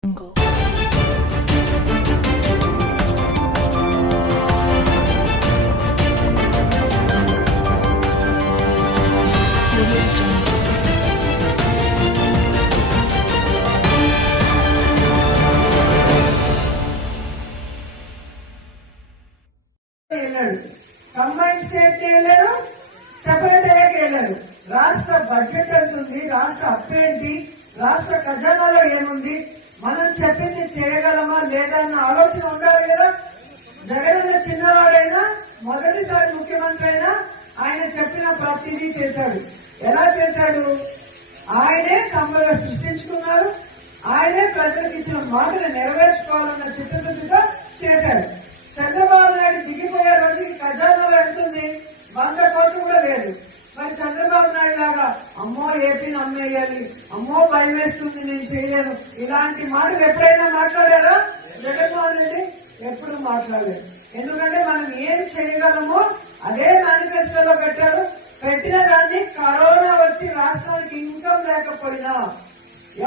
Combine state చేయలేరు, separate అయ్యేయలేరు. రాష్ట్ర budget ఎంతుంది, రాష్ట్ర అప్పు ఏంటి, రాష్ట్ర ఖజానాలో ఏముంది, మనం చెప్పింది చేయగలమా లేదా అన్న ఆలోచన ఉండాలి కదా. జగన్ చిన్నవాడైనా మొదటిసారి ముఖ్యమంత్రి అయినా ఆయన చెప్పిన ప్రతిదీ చేశాడు. ఎలా చేశాడు? ఆయనే సంపద సృష్టించుకున్నారు, ఆయనే ప్రజలకు ఇచ్చిన మాటలు నెరవేర్చుకోవాలన్న చిత్తశుద్ధితో చేశాడు. చంద్రబాబు నాయుడు దిగిపోయే రోజుకి ఖజానాలో ఎంతుంది? 100 కోట్లు కూడా లేదు. మరి చంద్రబాబు నాయుడు లాగా అమ్మో ఏపీని అమ్మేయాలి, అమ్మో భయం వేస్తుంది, నేను చేయలేను, ఇలాంటి మాటలు ఎప్పుడైనా మాట్లాడారా? జగన్మోహన్ రెడ్డి ఎప్పుడు మాట్లాడలేదు. ఎందుకంటే మనం ఏం చేయగలమో అదే మేనిఫెస్టోలో పెట్టారు. పెట్టిన దాన్ని కరోనా వచ్చి రాష్ట్రానికి ఇన్కమ్ లేకపోయినా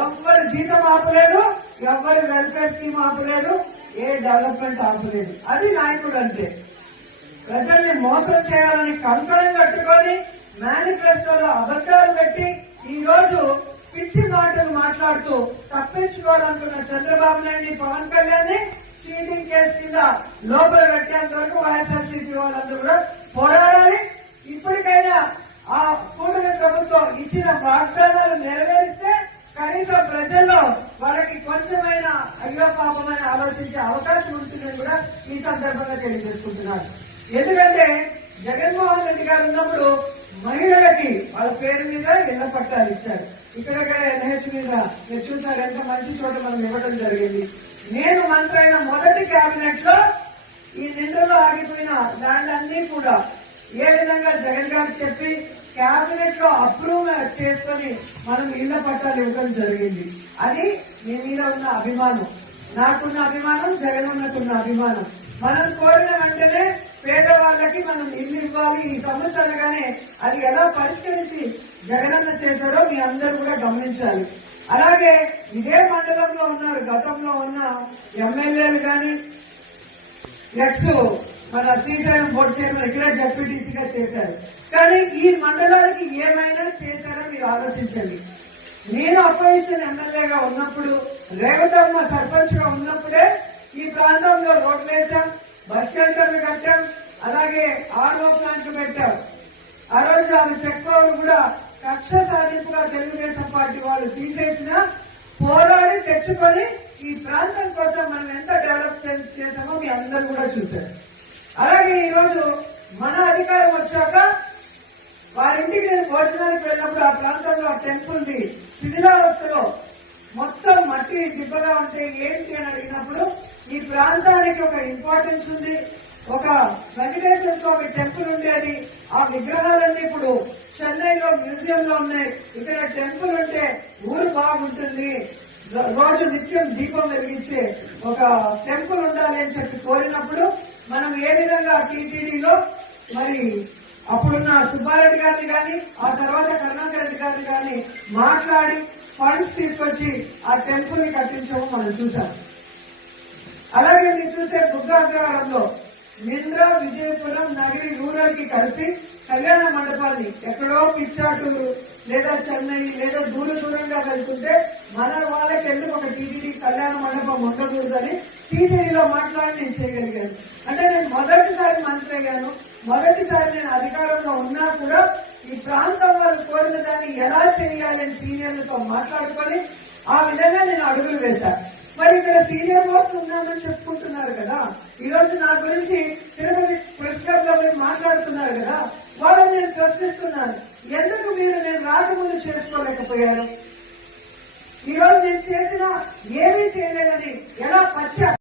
ఎవ్వరు జీతం ఆపలేదు, ఎవ్వరు వెల్ఫేర్ స్కీమ్ ఆపలేదు, ఏ డెవలప్మెంట్ ఆపలేదు. అది నాయకుడు అంటే. ప్రజల్ని మోసం చేయాలని కంకణం కట్టుకొని మేనిఫెస్టోలో అబద్దాలు పెట్టి ఈ రోజు పిచ్చి మాటలు మాట్లాడుతూ తప్పించుకోవాలనుకున్న చంద్రబాబు నాయుడిని, పవన్ కళ్యాణ్ చీటింగ్ కేసు కింద లోపల పెట్టేంత వరకు వైఎస్ఆర్సీపీ వాళ్ళందరూ కూడా పోరాడాలి. ఇప్పటికైనా ఆ కూటమి ప్రభుత్వం ఇచ్చిన వాగ్దానాలు నెరవేరిస్తే కనీసం ప్రజల్లో వాళ్ళకి కొంచెమైనా అయ్యో పాపమని ఆలోచించే అవకాశం ఉంటుందని కూడా ఈ సందర్భంగా తెలియజేసుకుంటున్నారు. ఎందుకంటే జగన్మోహన్ రెడ్డి గారు ఉన్నప్పుడు మహిళలకి వాళ్ళ పేరు మీద ఇళ్ల పట్టాలు ఇచ్చారు. ఇక్కడ ఎన్హెచ్ మీద మీరు చూసారు, ఎంత మంచి చోట మనం ఇవ్వడం జరిగింది. నేను మంత్రి అయిన మొదటి కేబినెట్ లో ఈ నిండులో ఆగిపోయిన ల్యాండ్ అన్ని కూడా ఏ విధంగా జగన్ గారికి చెప్పి కేబినెట్ లో అప్రూవ్ చేసుకుని మనం ఇళ్ల పట్టాలు ఇవ్వడం జరిగింది. అది మీ మీద ఉన్న అభిమానం, నాకున్న అభిమానం, జగన్ ఉన్నకున్న అభిమానం. మనం కోరిన వెంటనే పేదవాళ్ళకి మనం ఇల్లు ఇవ్వాలి. ఈ సమస్య అనగానే అది ఎలా పరిష్కరించి జగనన్న చేశారో మీ అందరూ కూడా గమనించాలి. అలాగే ఇదే మండలంలో ఉన్నారు, గతంలో ఉన్న ఎమ్మెల్యేలు కానీ నెక్స్ట్ మన శ్రీశైలం బోర్డు చైర్మన్ ఇక్కడ జడ్పీటీసీగా చేశారు. కానీ ఈ మండలానికి ఏమైనా చేశారో మీరు ఆలోచించండి. నేను అపోజిషన్ ఎమ్మెల్యేగా ఉన్నప్పుడు, రేవతమ్మ సర్పంచ్ గా ఉన్నప్పుడే ఈ ప్రాంతంలో రోడ్లు వేశాం, బస్ షెల్టర్లు కట్టాం, అలాగే ఆర్ఓ ప్లాంట్లు పెట్టాం. ఆ రోజు ఆమె చెక్ పవర్ కూడా కక్ష సాధింపుగా తెలుగుదేశం పార్టీ వాళ్ళు తీసేసిన పోరాడి తెచ్చుకొని ఈ ప్రాంతం కోసం మనం ఎంత డెవలప్ చేశామో మీ అందరూ కూడా చూశారు. అలాగే ఈ రోజు మన అధికారం వచ్చాక వారింటికి నేను భోజనానికి వెళ్ళినప్పుడు ఆ ప్రాంతంలో ఆ టెంపుల్ ది శిథిలావస్థలో మొత్తం మట్టి దిబ్బగా ఉంటే ఏంటి అని అడిగినప్పుడు ఈ ప్రాంతానికి ఒక ఇంపార్టెన్స్ ఉంది, ఒక వెంకటేశ్వర స్వామి టెంపుల్ ఉండేది, ఆ విగ్రహాలన్నీ ఇప్పుడు చెన్నైలో మ్యూజియం లో ఉన్నాయి, ఇక్కడ టెంపుల్ ఉంటే ఊరు బాగుంటుంది, రోజు నిత్యం దీపం వెలిగించే ఒక టెంపుల్ ఉండాలి అని చెప్పి కోరినప్పుడు మనం ఏ విధంగా టీటీడీలో మరి అప్పుడున్న సుబ్బారెడ్డి గారిని కానీ ఆ తర్వాత కరుణాకర్ రెడ్డి గారిని కానీ మాట్లాడి ఫండ్స్ తీసుకొచ్చి ఆ టెంపుల్ ని కట్టించాము మనం చూసాం. అలాగే మీరు చూసే బుద్ధాగ్రహారంలో నింద్ర, విజయపురం, నగరి రూరల్ కి కలిపి కళ్యాణ మండపాన్ని ఎక్కడో పిచ్చాటూరు లేదా చెన్నై లేదా దూరంగా వెళ్తుంటే మన వాళ్ళకి ఎందుకు ఒక టీటీడీ కళ్యాణ మండపం ఉండకూడదని టీటీడీలో మాట్లాడి నేను చేయగలిగాను. అంటే నేను మొదటిసారి మంత్రి అయ్యాను, మొదటిసారి నేను అధికారంలో ఉన్నా కూడా ఈ ప్రాంతం వాళ్ళు కోరిన దాన్ని ఎలా చేయాలని సీనియర్లతో మాట్లాడుకొని ఆ విధంగా నేను అడుగులు వేశాను. మరి ఇక్కడ సీనియర్ మోస్ట్ ఉన్నామని చెప్పుకుంటున్నారు కదా, ఈ రోజు నా గురించి తిరుపతి ప్రెస్ క్లబ్ లో మీరు మాట్లాడుతున్నారు కదా, వాళ్ళని నేను ప్రశ్నిస్తున్నాను, ఎందుకు మీరు నేను రాకముందు చేసుకోలేకపోయాను? ఈ రోజు నేను చేసిన ఏమీ చేయలేదని ఎలా పచ్చ